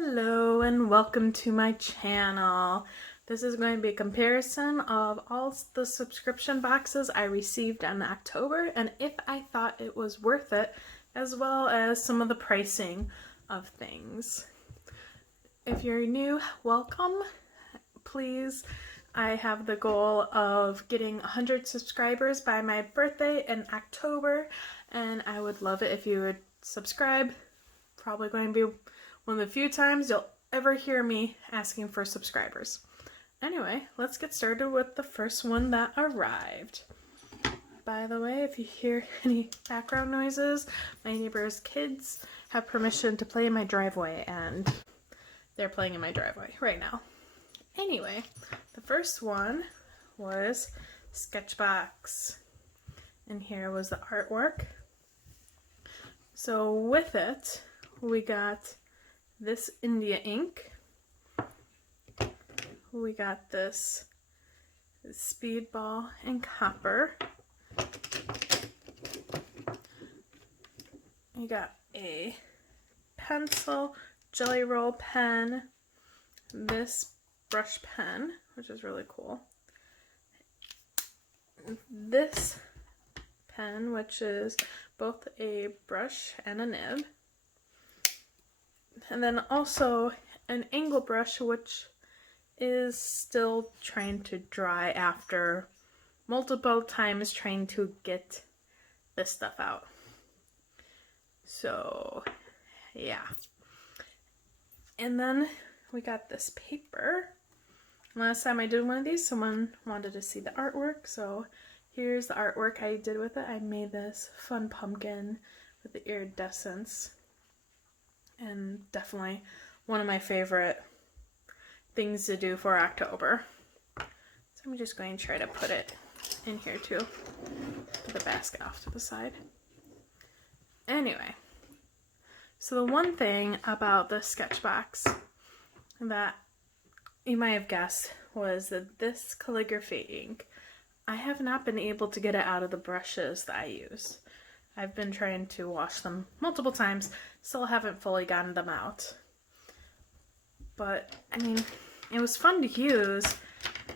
Hello and welcome to my channel. This is going to be a comparison of all the subscription boxes I received in October and if I thought it was worth it, as well as some of the pricing of things. If you're new, welcome. Please, I have the goal of getting 100 subscribers by my birthday in October, and I would love it if you would subscribe. Probably going to be one of the few times you'll ever hear me asking for subscribers. Anyway, let's get started with the first one that arrived. By the way, if you hear any background noises, my neighbor's kids have permission to play in my driveway, and they're playing in my driveway right now. Anyway, the first one was SketchBox, and here was the artwork. So with it, we got this India ink. We got this speedball and copper. You got a pencil, jelly roll pen, this brush pen, which is really cool. This pen, which is both a brush and a nib. And then also an angle brush, which is still trying to dry after multiple times trying to get this stuff out. So, yeah. And then we got this paper. Last time I did one of these, someone wanted to see the artwork, so here's the artwork I did with it. I made this fun pumpkin with the iridescence. And definitely one of my favorite things to do for October. So I'm just going to try to put it in here too. Put the basket off to the side. Anyway, so the one thing about the SketchBox that you might have guessed was that this calligraphy ink, I have not been able to get it out of the brushes that I use. I've been trying to wash them multiple times, still haven't fully gotten them out. But, I mean, it was fun to use.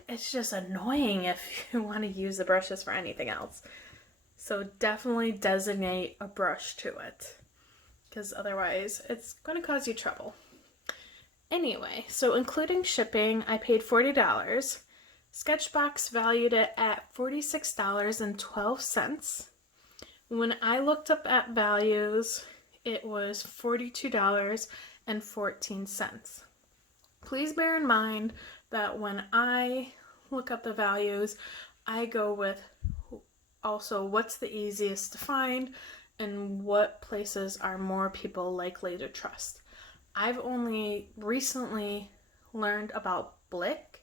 It's just annoying if you want to use the brushes for anything else. So definitely designate a brush to it, because otherwise it's going to cause you trouble. Anyway, so including shipping, I paid $40. SketchBox valued it at $46.12. When I looked up at values, it was $42.14. Please bear in mind that when I look up the values, I go with also what's the easiest to find and what places are more people likely to trust. I've only recently learned about Blick,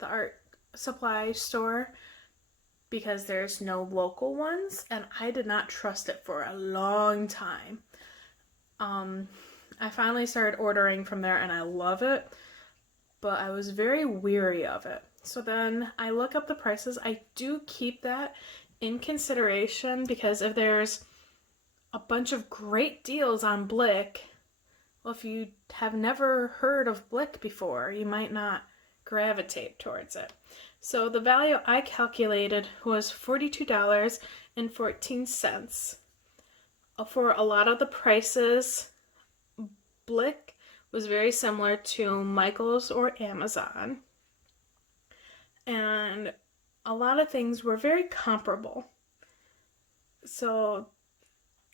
the art supply store, because there's no local ones, and I did not trust it for a long time. I finally started ordering from there and I love it, but I was very weary of it. So then I look up the prices. I do keep that in consideration, because if there's a bunch of great deals on Blick, well, if you have never heard of Blick before, you might not gravitate towards it. So the value I calculated was $42.14. For a lot of the prices, Blick was very similar to Michael's or Amazon. And a lot of things were very comparable. So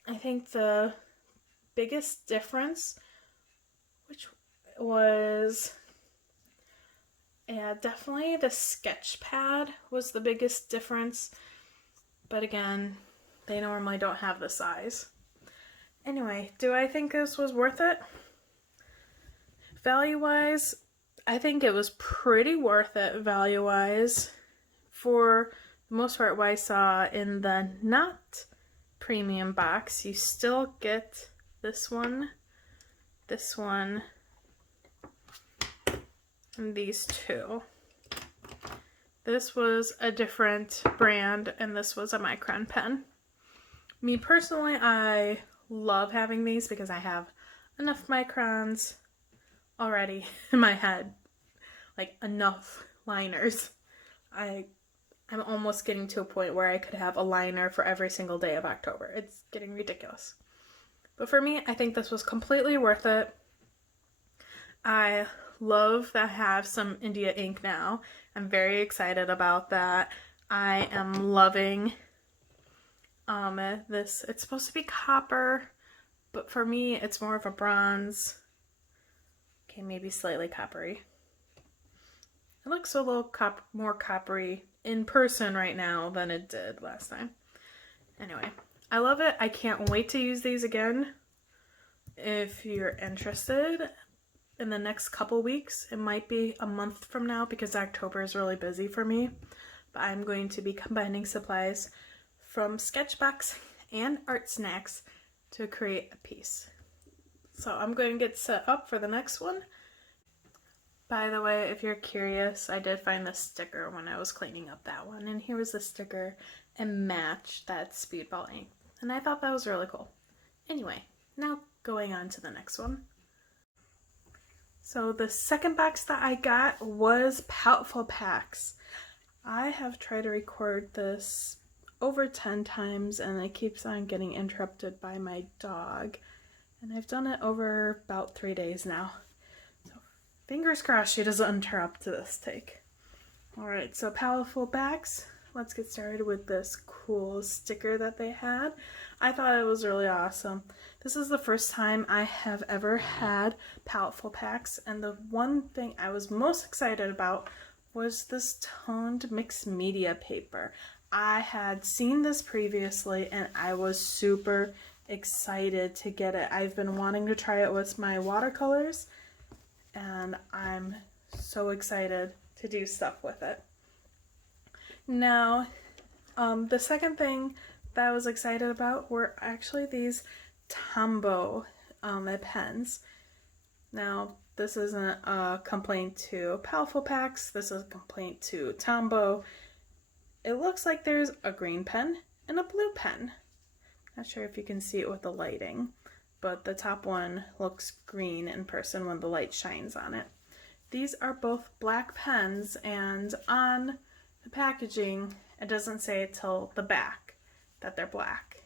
I think the biggest difference, which was... yeah, definitely the sketch pad was the biggest difference, but again, they normally don't have the size. Anyway, do I think this was worth it? Value-wise, I think it was pretty worth it value-wise. For the most part, what I saw in the not premium box, you still get this one, and these two. This was a different brand, and this was a micron pen. Me personally, I love having these because I have enough microns already in my head, like enough liners. I'm almost getting to a point where I could have a liner for every single day of October. It's getting ridiculous. But for me, I think this was completely worth it. I love that I have some India ink now. I'm very excited about that. I am loving this. It's supposed to be copper, but for me, it's more of a bronze. Okay, maybe slightly coppery. It looks a little more coppery in person right now than it did last time. Anyway, I love it. I can't wait to use these again. If you're interested, in the next couple weeks, it might be a month from now because October is really busy for me, but I'm going to be combining supplies from SketchBox and ArtSnacks to create a piece. So I'm going to get set up for the next one. By the way, if you're curious, I did find this sticker when I was cleaning up that one, and here was the sticker and matched that speedball ink, and I thought that was really cool. Anyway, now going on to the next one. So the second box that I got was Paletteful Packs. I have tried to record this over 10 times and it keeps on getting interrupted by my dog. And I've done it over about 3 days now. So fingers crossed she doesn't interrupt this take. Alright, so Paletteful Packs. Let's get started with this cool sticker that they had. I thought it was really awesome. This is the first time I have ever had Paletteful Packs, and the one thing I was most excited about was this toned mixed media paper. I had seen this previously and I was super excited to get it. I've been wanting to try it with my watercolors and I'm so excited to do stuff with it. Now, the second thing that I was excited about were actually these Tombow pens. Now, this isn't a complaint to Paletteful Packs, this is a complaint to Tombow. It looks like there's a green pen and a blue pen. Not sure if you can see it with the lighting, but the top one looks green in person when the light shines on it. These are both black pens, and on the packaging, it doesn't say till the back that they're black.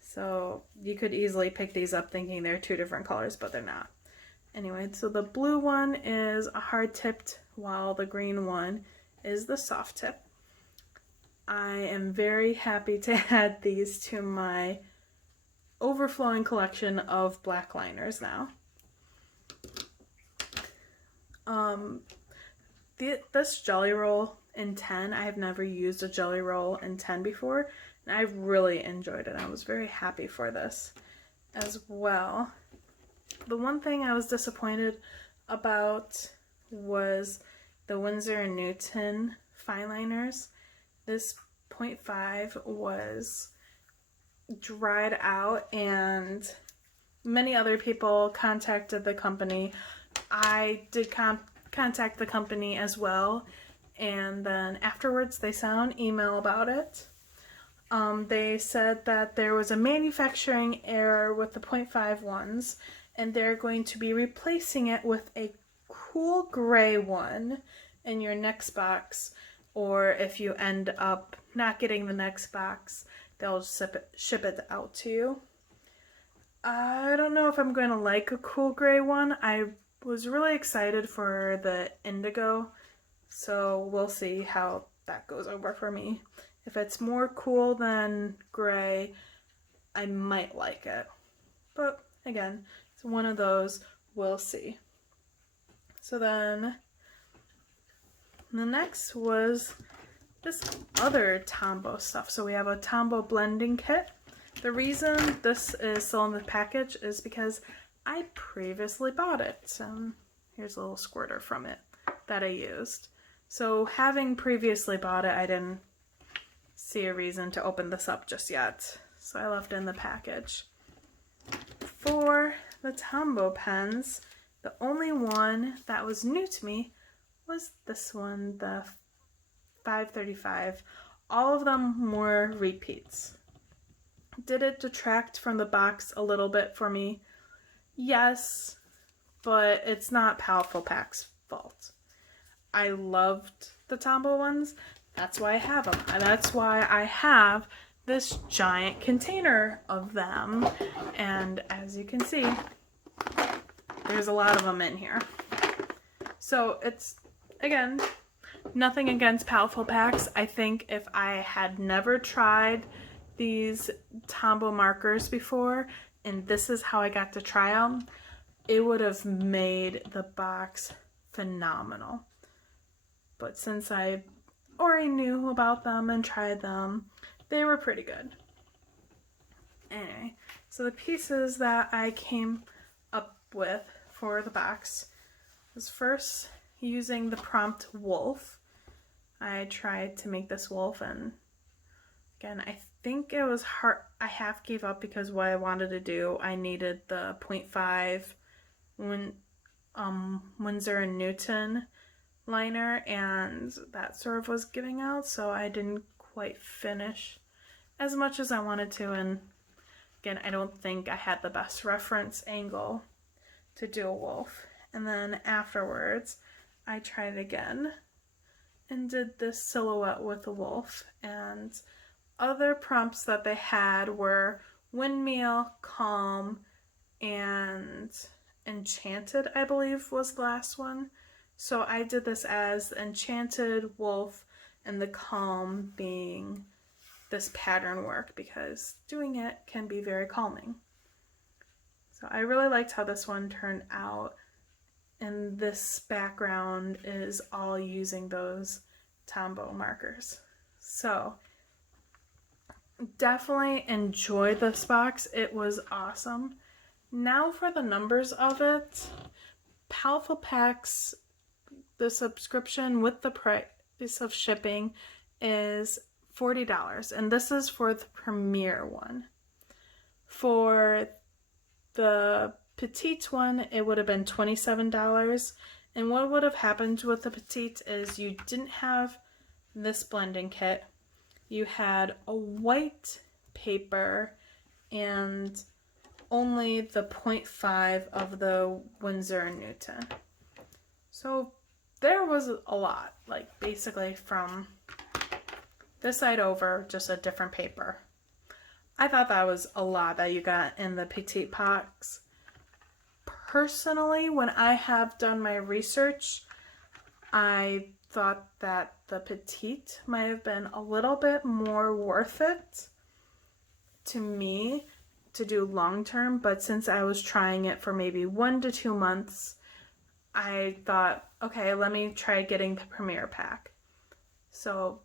So you could easily pick these up thinking they're two different colors, but they're not. Anyway, so the blue one is a hard tipped, while the green one is the soft tip. I am very happy to add these to my overflowing collection of black liners now. This Jelly Roll in 10, I have never used a Jelly Roll in 10 before, and I've really enjoyed it. I was very happy for this as well. The one thing I was disappointed about was the Winsor & Newton fine liners. This 0.5 was dried out and many other people contacted the company. I did contact the company as well, and then afterwards they sent an email about it. They said that there was a manufacturing error with the 0.5 ones, and they're going to be replacing it with a cool gray one in your next box, or if you end up not getting the next box, they'll ship it out to you. I don't know if I'm going to like a cool gray one. I was really excited for the indigo, so we'll see how that goes over for me. If it's more cool than gray, I might like it. But again, it's one of those, we'll see. So then the next was this other Tombow stuff. So we have a Tombow blending kit. The reason this is still in the package is because I previously bought it. Here's a little squirter from it that I used. So having previously bought it, I didn't see a reason to open this up just yet. So I left it in the package. For the Tombow pens, the only one that was new to me was this one, the 535. All of them were repeats. Did it detract from the box a little bit for me? Yes, but it's not Paletteful Packs' fault. I loved the Tombow ones. That's why I have them. And that's why I have this giant container of them. And as you can see, there's a lot of them in here. So it's, again, nothing against Paletteful Packs. I think if I had never tried these Tombow markers before, and this is how I got to try them, it would have made the box phenomenal. But since I already knew about them and tried them, they were pretty good. Anyway, so the pieces that I came up with for the box was first using the prompt wolf. I tried to make this wolf, and again, I think it was hard. I half gave up because what I wanted to do, I needed the 0.5 Winsor and Newton liner, and that sort of was giving out, so I didn't quite finish as much as I wanted to. And again, I don't think I had the best reference angle to do a wolf. And then afterwards, I tried again and did this silhouette with a wolf. And other prompts that they had were windmill, calm, and enchanted, I believe was the last one. So I did this as enchanted, wolf, and the calm being this pattern work, because doing it can be very calming. So I really liked how this one turned out, and this background is all using those Tombow markers. So definitely enjoyed this box. It was awesome. Now for the numbers of it. Paletteful Packs, the subscription with the price of shipping is $40, and this is for the Premier one. For the Petite one, it would have been $27, and what would have happened with the Petite is you didn't have this blending kit. You had a white paper and only the 0.5 of the Winsor and Newton. So there was a lot, like basically from this side over, just a different paper. I thought that was a lot that you got in the Petite box. Personally, when I have done my research, I thought that the Petite might have been a little bit more worth it to me to do long term, but since I was trying it for maybe 1 to 2 months, I thought, okay, let me try getting the Premier pack. So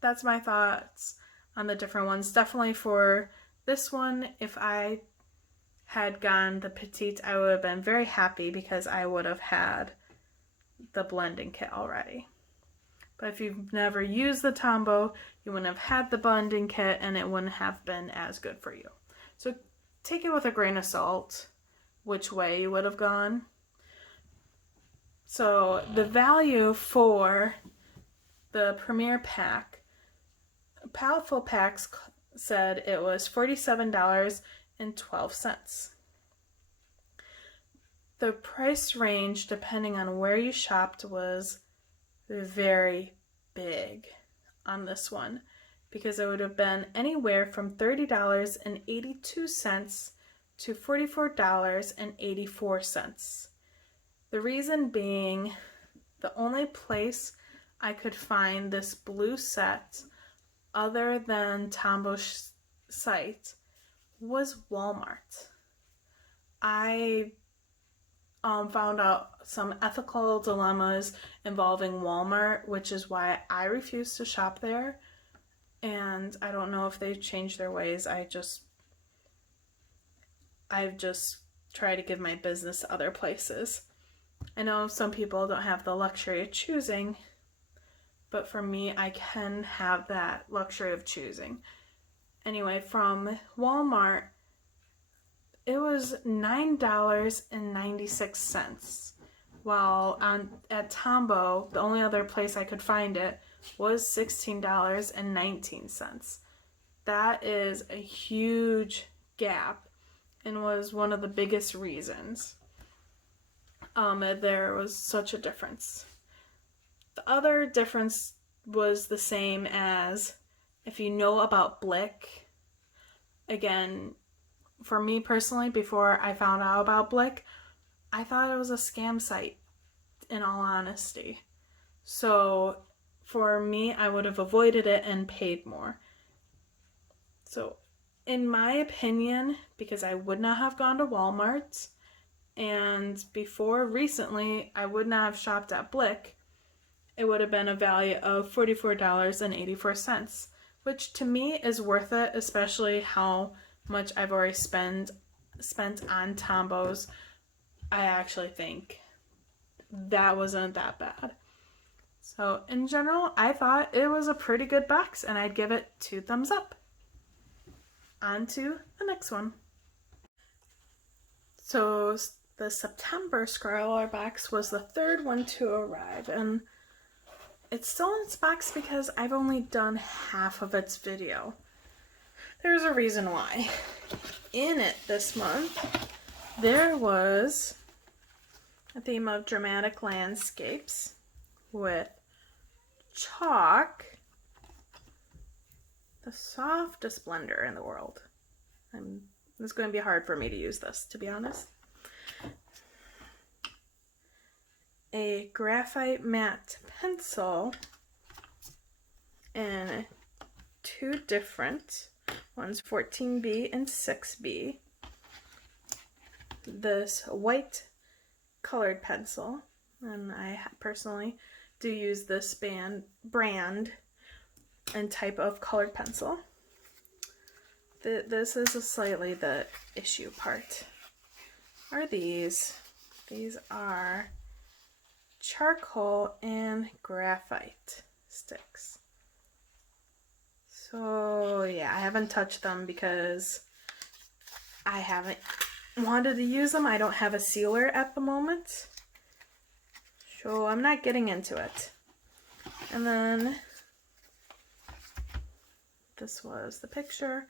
that's my thoughts on the different ones. Definitely for this one, if I had gone the Petite, I would have been very happy because I would have had the blending kit already. But if you've never used the Tombow, you wouldn't have had the blending kit, and it wouldn't have been as good for you. So take it with a grain of salt which way you would have gone. So the value for the Premier pack, Paletteful Packs said it was $47.12. The price range, depending on where you shopped, was very big on this one, because it would have been anywhere from $30.82 to $44.84. The reason being, the only place I could find this blue set other than Tombow's site was Walmart. I found out some ethical dilemmas involving Walmart, which is why I refuse to shop there. And I don't know if they've changed their ways. I've just tried to give my business to other places. I know some people don't have the luxury of choosing, but for me, I can have that luxury of choosing. Anyway, from Walmart, it was $9.96, while at Tombow, the only other place I could find it was $16.19. That is a huge gap, and was one of the biggest reasons there was such a difference. The other difference was the same as, if you know about Blick, again, for me personally, before I found out about Blick, I thought it was a scam site, in all honesty. So for me, I would have avoided it and paid more. So in my opinion, because I would not have gone to Walmart, and before recently, I would not have shopped at Blick, it would have been a value of $44.84, which to me is worth it, especially how much I've already spent on Tombos. I actually think that wasn't that bad. So in general, I thought it was a pretty good box, and I'd give it 2 thumbs up. On to the next one. So the September ScrawlrBox was the 3rd one to arrive, and it's still in its box because I've only done half of its video. There's a reason why. In it this month, there was a theme of dramatic landscapes with chalk, the softest blender in the world. It's going to be hard for me to use this, to be honest. A graphite matte pencil and 2 different ones, 14B and 6B. This white colored pencil, and I personally do use this brand and type of colored pencil. This is slightly the issue part. Are these? These are charcoal and graphite sticks. So yeah, I haven't touched them because I haven't wanted to use them. I don't have a sealer at the moment, so I'm not getting into it. And then this was the picture.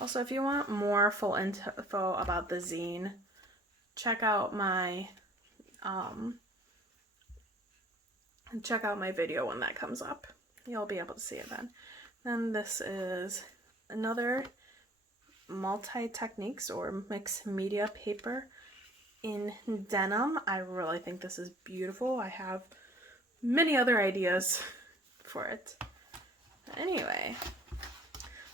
Also, if you want more full info about the zine, check out my video when that comes up. You'll be able to see it then. Then this is another multi-techniques or mixed media paper in denim. I really think this is beautiful. I have many other ideas for it. Anyway,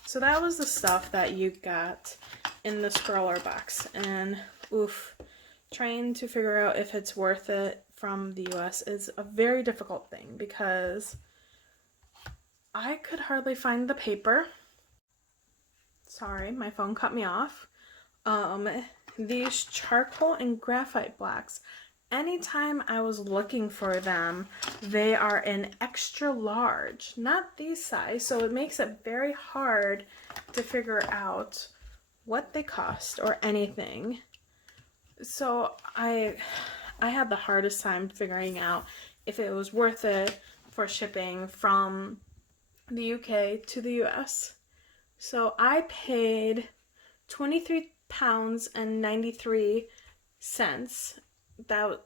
so that was the stuff that you got in the ScrawlrBox, and oof, trying to figure out if it's worth it from the US is a very difficult thing because I could hardly find the paper. Sorry, my phone cut me off. These charcoal and graphite blocks, anytime I was looking for them, they are in extra large, not these size, so it makes it very hard to figure out what they cost or anything. So I had the hardest time figuring out if it was worth it for shipping from the UK to the US. So I paid £23 and 93 cents. That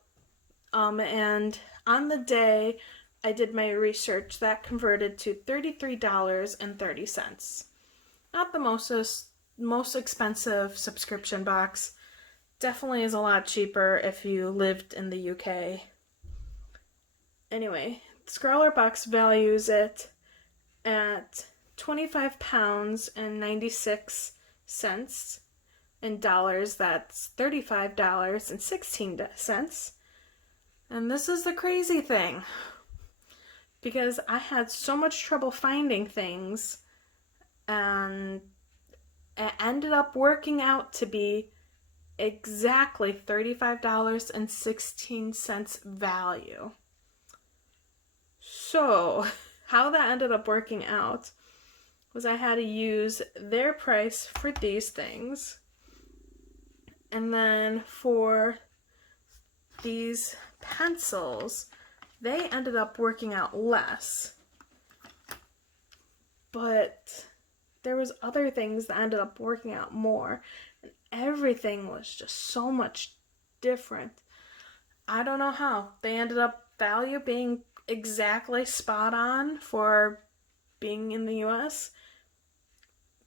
and on the day I did my research, that converted to $33.30. Not the most expensive subscription box. Definitely is a lot cheaper if you lived in the UK. Anyway, ScrawlrBox values it at £25 and 96 cents. In dollars, that's $35.16. And this is the crazy thing, because I had so much trouble finding things, and it ended up working out to be exactly $35.16 value. So how that ended up working out was I had to use their price for these things, and then for these pencils, they ended up working out less. But there was other things that ended up working out more. And everything was just so much different. I don't know how. They ended up value being exactly spot on for being in the US.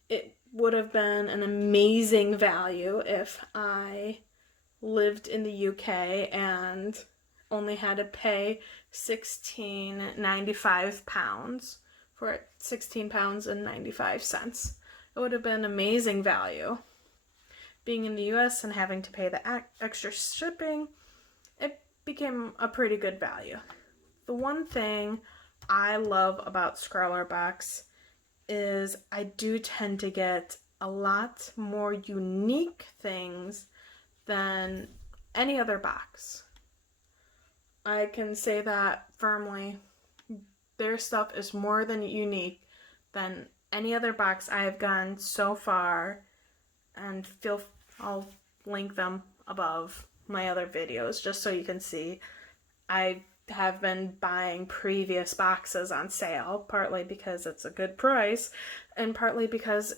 It would have been an amazing value if I lived in the UK and only had to pay £16.95 for it, £16.95. It would have been amazing value. Being in the US and having to pay the extra shipping, it became a pretty good value. The one thing I love about ScrawlrBox is I do tend to get a lot more unique things than any other box. I can say that firmly. Their stuff is more than unique than any other box I have gotten so far, and I'll link them above my other videos just so you can see. I have been buying previous boxes on sale, partly because it's a good price and partly because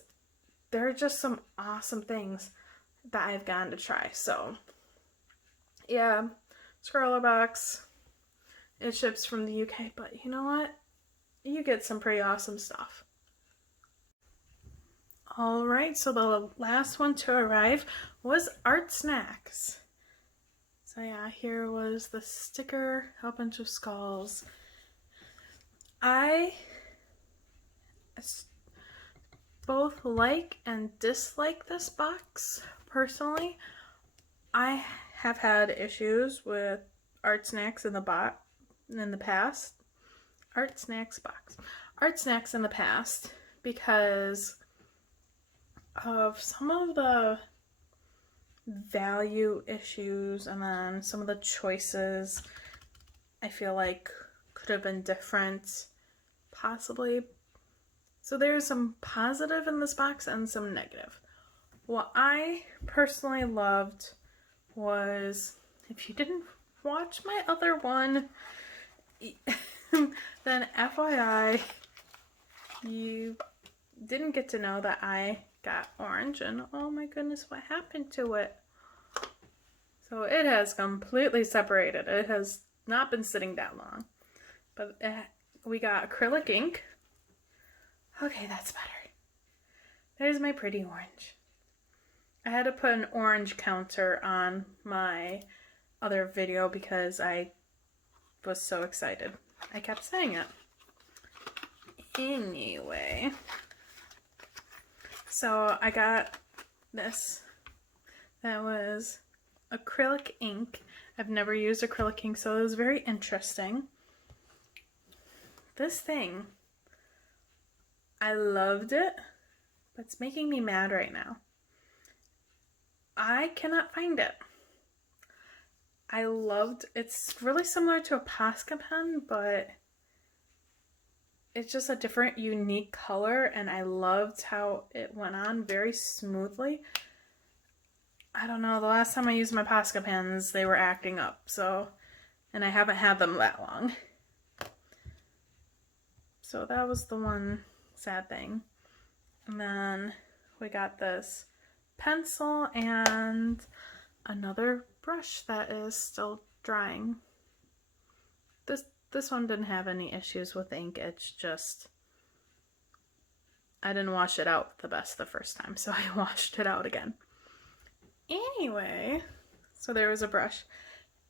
there are just some awesome things that I've gotten to try. So yeah, ScrawlrBox, it ships from the UK, but you know what? You get some pretty awesome stuff. Alright, so the last one to arrive was ArtSnacks. So yeah, here was the sticker, a bunch of skulls. I both like and dislike this box, personally. I have had issues with ArtSnacks in the past. ArtSnacks in the past because of some of the value issues and then some of the choices I feel like could have been different, possibly. So there's some positive in this box and some negative. What I personally loved was, if you didn't watch my other one, then FYI, you didn't get to know that I got orange, and oh my goodness, what happened to it? So it has completely separated. It has not been sitting that long. But we got acrylic ink. Okay, that's better. There's my pretty orange. I had to put an orange counter on my other video because I was so excited. I kept saying it. Anyway, so I got this. That was acrylic ink. I've never used acrylic ink, so it was very interesting. This thing, I loved it, but it's making me mad right now. I cannot find it. It's really similar to a Posca pen, but it's just a different, unique color, and I loved how it went on very smoothly. I don't know, the last time I used my Posca pens, they were acting up, so, and I haven't had them that long. So that was the one sad thing. And then we got this pencil and another brush that is still drying. This one didn't have any issues with ink. It's just I didn't wash it out the best the first time, so I washed it out again. Anyway, so there was a brush,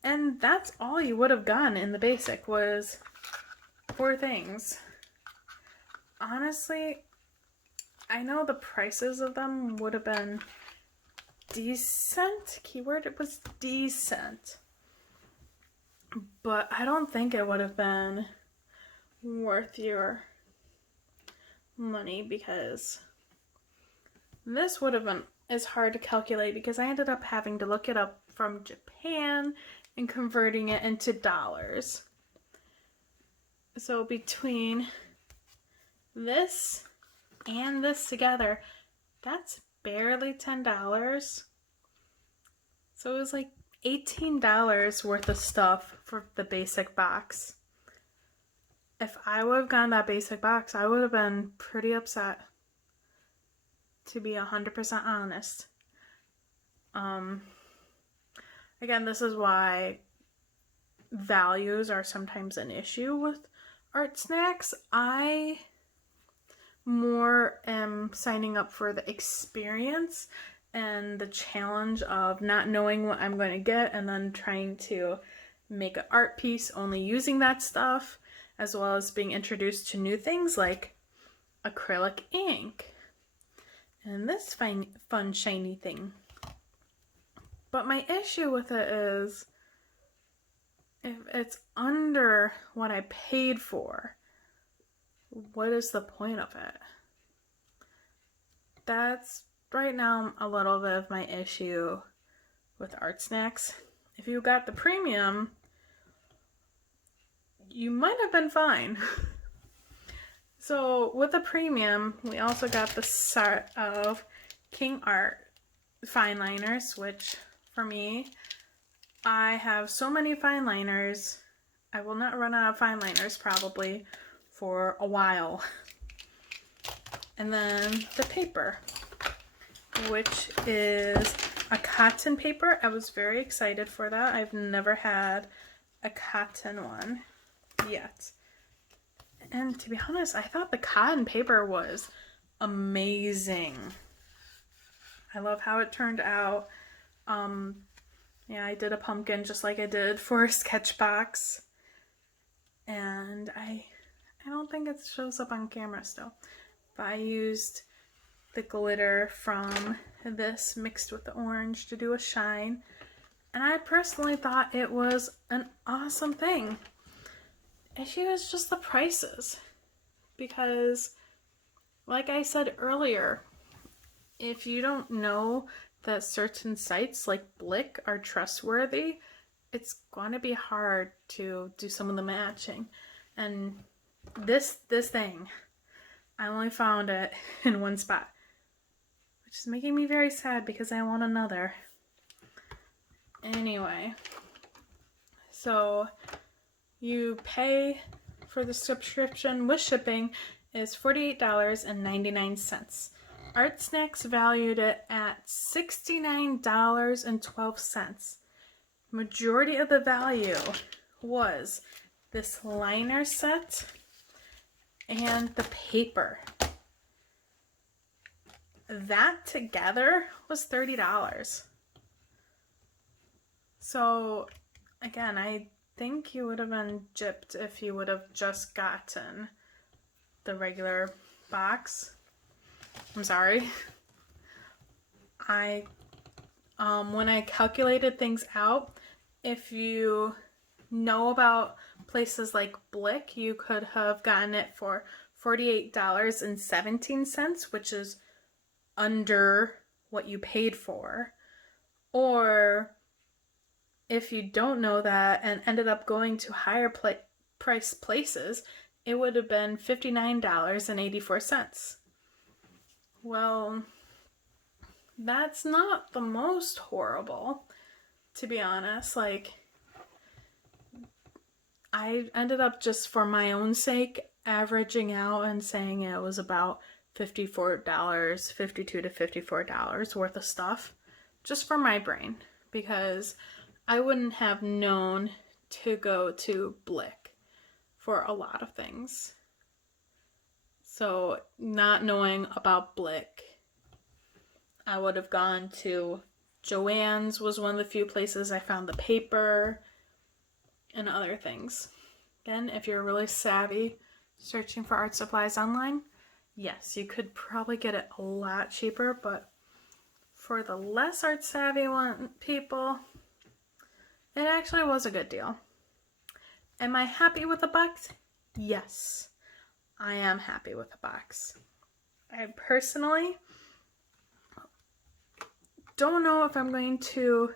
and that's all you would have gotten in the basic was 4 things. Honestly, I know the prices of them would have been decent. Keyword, it was decent. But I don't think it would have been worth your money because this would have been, it's hard to calculate because I ended up having to look it up from Japan and converting it into dollars. So between this and this together, that's barely $10. So it was like $18 worth of stuff for the basic box. If I would have gotten that basic box, I would have been pretty upset. to be 100% honest. Again, this is why values are sometimes an issue with ArtSnacks. I more am signing up for the experience and the challenge of not knowing what I'm going to get and then trying to make an art piece only using that stuff, as well as being introduced to new things like acrylic ink and this fun shiny thing. But my issue with it is if it's under what I paid for, what is the point of it? That's right now a little bit of my issue with ArtSnacks. If you got the premium, you might have been fine. So with the premium, we also got the set of King Art fine liners, which for me, I have so many fine liners. I will not run out of fine liners probably for a while. And then the paper, which is a cotton paper. I was very excited for that. I've never had a cotton one yet. And to be honest, I thought the cotton paper was amazing. I love how it turned out. Yeah, I did a pumpkin just like I did for SketchBox. And I don't think it shows up on camera still. But I used the glitter from this mixed with the orange to do a shine. And I personally thought it was an awesome thing. Issue is just the prices, because like I said earlier, if you don't know that certain sites like Blick are trustworthy, it's going to be hard to do some of the matching. And this thing, I only found it in one spot, which is making me very sad because I want another. Anyway, so you pay for the subscription with shipping is $48.99. ArtSnacks valued it at $69.12. Majority of the value was this liner set and the paper. That together was $30. So again, I think you would have been gypped if you would have just gotten the regular box. I'm sorry. When I calculated things out, if you know about places like Blick, you could have gotten it for $48.17, which is under what you paid for. Or if you don't know that and ended up going to higher price places, it would have been $59.84. Well, that's not the most horrible, to be honest. Like, I ended up just for my own sake averaging out and saying it was about $52 to $54 worth of stuff, just for my brain, because I wouldn't have known to go to Blick for a lot of things. So not knowing about Blick, I would have gone to Joann's, was one of the few places I found the paper and other things. Again, if you're really savvy searching for art supplies online, yes, you could probably get it a lot cheaper, but for the less art savvy people, it actually was a good deal. Am I happy with the box? Yes, I am happy with the box. I personally don't know if I'm going to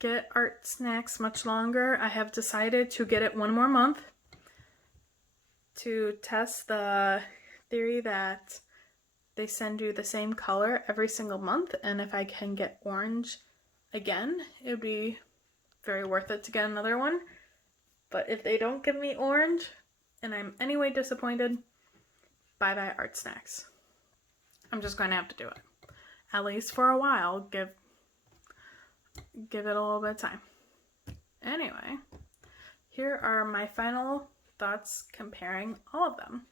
get ArtSnacks much longer. I have decided to get it one more month to test the theory that they send you the same color every single month, and if I can get orange again, it would be very worth it to get another one. But if they don't give me orange and I'm anyway disappointed, bye-bye ArtSnacks. I'm just going to have to do it. At least for a while. Give it a little bit of time. Anyway, here are my final thoughts comparing all of them.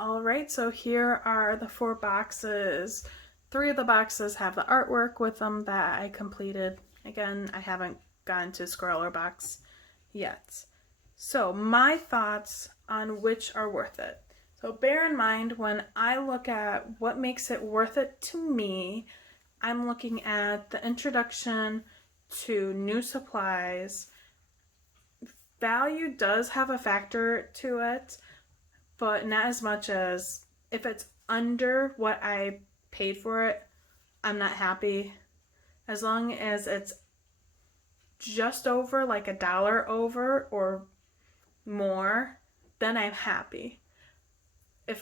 Alright, so here are the 4 boxes. 3 of the boxes have the artwork with them that I completed. Again, I haven't gotten to ScrawlrBox yet. So my thoughts on which are worth it. So bear in mind, when I look at what makes it worth it to me, I'm looking at the introduction to new supplies. Value does have a factor to it, but not as much as if it's under what I paid for it, I'm not happy. As long as it's just over, like $1 over or more, then I'm happy.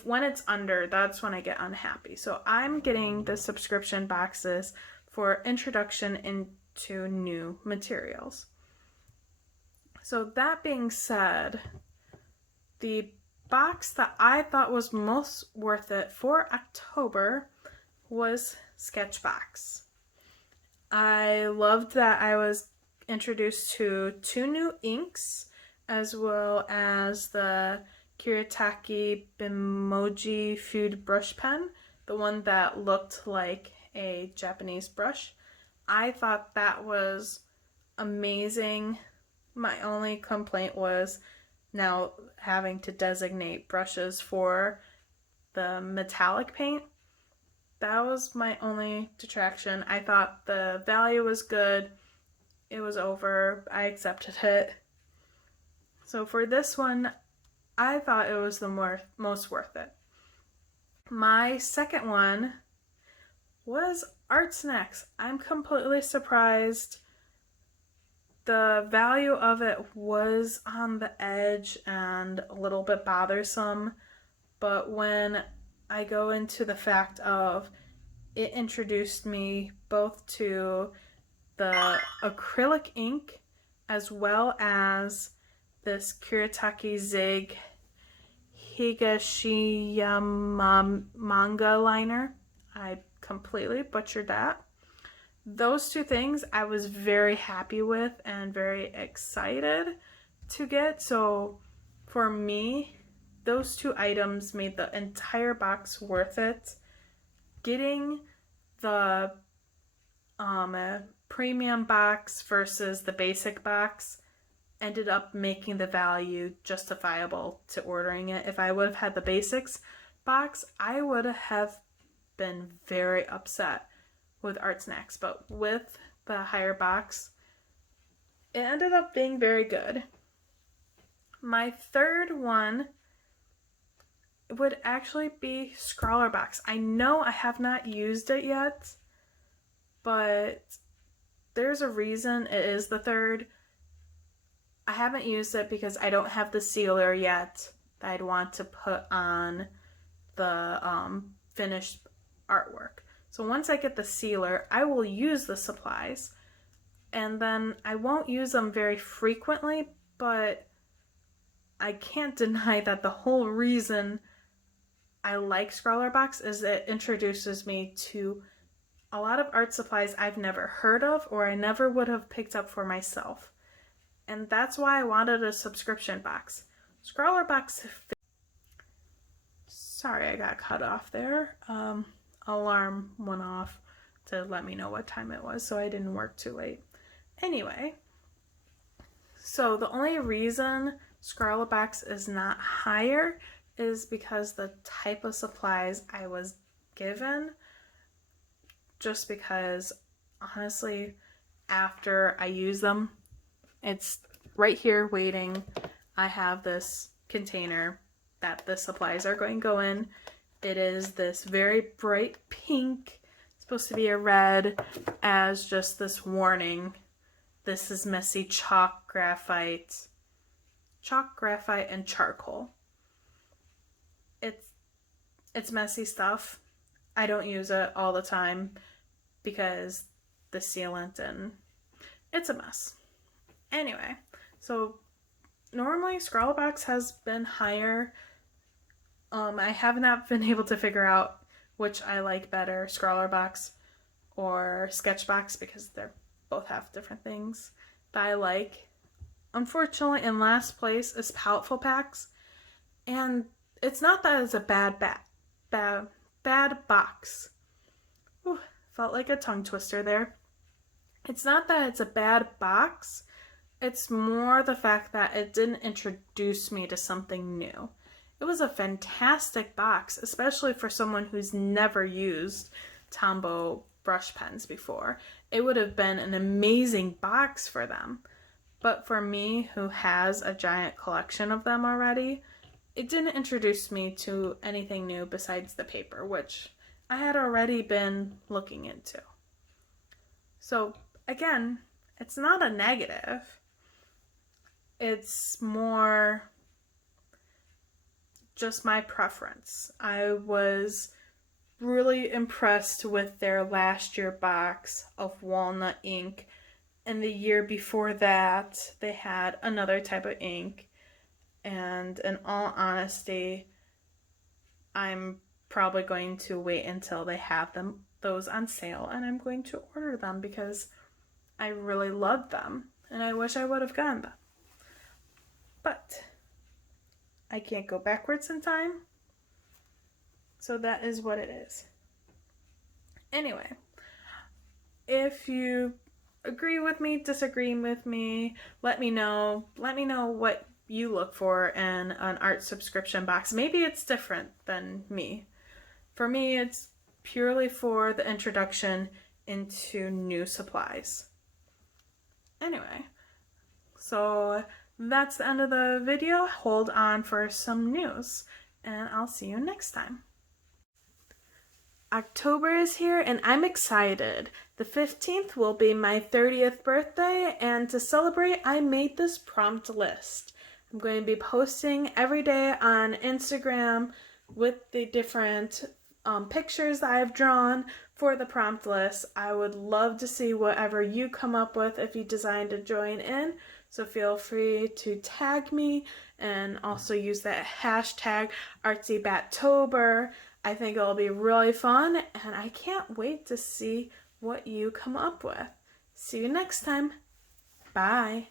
When it's under, that's when I get unhappy. So I'm getting the subscription boxes for introduction into new materials. So that being said, the box that I thought was most worth it for October was SketchBox. I loved that I was introduced to 2 new inks, as well as the Kuretake Bimoji Food Brush Pen, the one that looked like a Japanese brush. I thought that was amazing. My only complaint was now having to designate brushes for the metallic paint. That was my only detraction. I thought the value was good. It was over. I accepted it. So for this one, I thought it was the most worth it. My second one was ArtSnacks. I'm completely surprised. The value of it was on the edge and a little bit bothersome, but when I go into the fact of it introduced me both to the acrylic ink as well as this Kuretake Zig Higashiyama manga liner. I completely butchered that. Those 2 things I was very happy with and very excited to get. So for me, those 2 items made the entire box worth it. Getting the premium box versus the basic box ended up making the value justifiable to ordering it. If I would have had the basics box, I would have been very upset with ArtSnacks, but with the higher box, it ended up being very good. My third one would actually be ScrawlrBox. I know I have not used it yet, but there's a reason it is the third. I haven't used it because I don't have the sealer yet that I'd want to put on the finished artwork. So once I get the sealer, I will use the supplies, and then I won't use them very frequently, but I can't deny that the whole reason I like ScrawlrBox is it introduces me to a lot of art supplies I've never heard of or I never would have picked up for myself. And that's why I wanted a subscription box. ScrawlrBox. Sorry, I got cut off there. Alarm went off to let me know what time it was, so I didn't work too late. Anyway, so the only reason ScrawlrBox is not higher is because the type of supplies I was given. Just because, honestly, after I use them, it's right here waiting. I have this container that the supplies are going to go in. It is this very bright pink, it's supposed to be a red, as just this warning. This is messy chalk, graphite, and charcoal. It's messy stuff. I don't use it all the time because the sealant, and it's a mess. Anyway, so normally ScrawlrBox has been higher I have not been able to figure out which I like better, ScrawlrBox or SketchBox, because they both have different things that I like. Unfortunately, in last place is Paletteful Packs, and it's not that it's a bad box. Ooh, felt like a tongue twister there. It's not that it's a bad box. It's more the fact that it didn't introduce me to something new. It was a fantastic box, especially for someone who's never used Tombow brush pens before. It would have been an amazing box for them. But for me, who has a giant collection of them already, it didn't introduce me to anything new besides the paper, which I had already been looking into. So again, it's not a negative. It's more just my preference. I was really impressed with their last year box of walnut ink, and the year before that they had another type of ink, and in all honesty, I'm probably going to wait until they have those on sale, and I'm going to order them because I really love them and I wish I would have gotten them. But I can't go backwards in time, so that is what it is. Anyway, if you agree with me, disagree with me, let me know. Let me know what you look for in an art subscription box. Maybe it's different than me. For me, it's purely for the introduction into new supplies. Anyway, so that's the end of the video. Hold on for some news, and I'll see you next time. October is here, and I'm excited. The 15th will be my 30th birthday, and to celebrate, I made this prompt list. I'm going to be posting every day on Instagram with the different pictures that I've drawn for the prompt list. I would love to see whatever you come up with if you decide to join in. So feel free to tag me and also use that hashtag ArtsyBattober. I think it'll be really fun, and I can't wait to see what you come up with. See you next time. Bye.